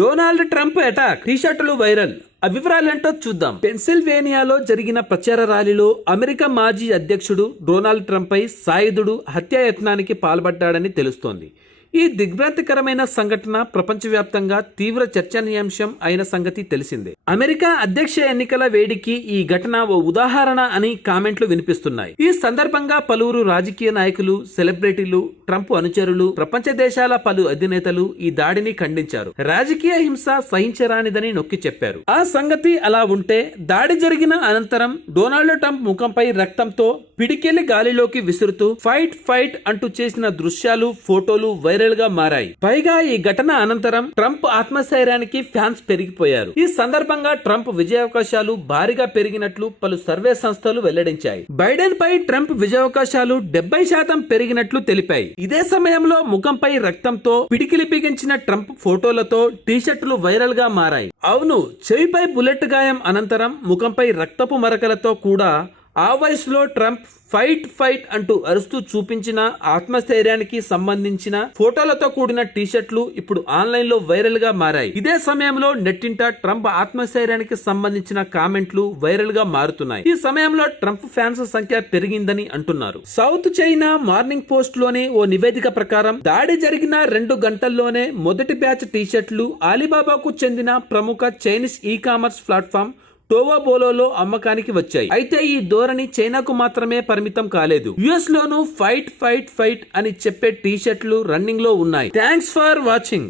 Donald Trump attack, టీషర్టులు viral. ఆ వివరాలేంటో చూద్దాం. పెన్సిల్వేనియాలో జరిగిన ప్రచార ర్యాలీలో అమెరికా మాజీ అధ్యక్షుడు డొనాల్డ్ ట్రంప్ పై సాయుధుడు హత్యాయత్నానికి పాల్పడ్డాడని తెలుస్తోంది. ఈ దిగ్భ్రాంతికరమైన సంఘటన ప్రపంచవ్యాప్తంగా తీవ్ర చర్చనీయాంశం అయిన సంగతి తెలిసిందే. అమెరికా అధ్యక్ష ఎన్నికల వేడికి ఈ ఘటన ఓ ఉదాహరణ అని కామెంట్లు వినిపిస్తున్నాయి. ఈ సందర్భంగా పలువురు రాజకీయ నాయకులు, సెలబ్రిటీలు, ట్రంప్ అనుచరులు, ప్రపంచ దేశాల పలు అధినేతలు ఈ దాడిని ఖండించారు. రాజకీయ హింస సహించరానిదని నొక్కి చెప్పారు. ఆ సంగతి అలా ఉంటే, దాడి జరిగిన అనంతరం డొనాల్డ్ ట్రంప్ ముఖంపై రక్తంతో పిడికెళ్లి గాలిలోకి విసురుతూ ఫైట్ ఫైట్ అంటూ చేసిన దృశ్యాలు, ఫోటోలు వైరల్ గా మారాయి. పైగా ఈ ఘటన అనంతరం ట్రంప్ ఆత్మస్థైర్యానికి ఫ్యాన్స్ పెరిగిపోయారు. ఈ సందర్భంగా ట్రంప్ విజయావకాశాలు భారీగా పెరిగినట్లు పలు సర్వే సంస్థలు వెల్లడించాయి. బైడెన్ పై ట్రంప్ విజయావకాశాలు 70% పెరిగినట్లు తెలిపాయి. ఇదే సమయంలో ముఖంపై రక్తంతో పిడికిలి బిగించిన ట్రంప్ ఫోటోలతో టీషర్టులు వైరల్ గా మారాయి. అవును, చెవిపై బుల్లెట్ గాయం అనంతరం ముఖంపై రక్తపు మరకలతో కూడా ఆ వయసులో ట్రంప్ ఫైట్ ఫైట్ అంటూ అరుస్తూ చూపించిన ఆత్మస్థైర్యానికి సంబంధించిన ఫోటోలతో కూడిన టీషర్ట్లు ఇప్పుడు ఆన్లైన్ లో వైరల్ గా మారాయి. ఇదే సమయంలో నెట్టింట ట్రంప్ ఆత్మస్థైర్యానికి సంబంధించిన కామెంట్లు వైరల్ గా మారుతున్నాయి. ఈ సమయంలో ట్రంప్ ఫ్యాన్స్ సంఖ్య పెరిగిందని అంటున్నారు. సౌత్ చైనా మార్నింగ్ పోస్ట్ లోని ఓ నివేదిక ప్రకారం దాడి జరిగిన 2 గంటల్లోనే మొదటి బ్యాచ్ టీషర్ట్లు అలీబాబాకు చెందిన ప్రముఖ చైనీస్ ఈ కామర్స్ ప్లాట్ఫామ్ టోవాబోలోలో అమ్మకానికి వచ్చాయి. అయితే ఈ ధోరణి చైనాకు మాత్రమే పరిమితం కాలేదు. యుఎస్ లోను ఫైట్ ఫైట్ ఫైట్ అని చెప్పే టీ షర్ట్లు రన్నింగ్ లో ఉన్నాయి. Thanks for watching.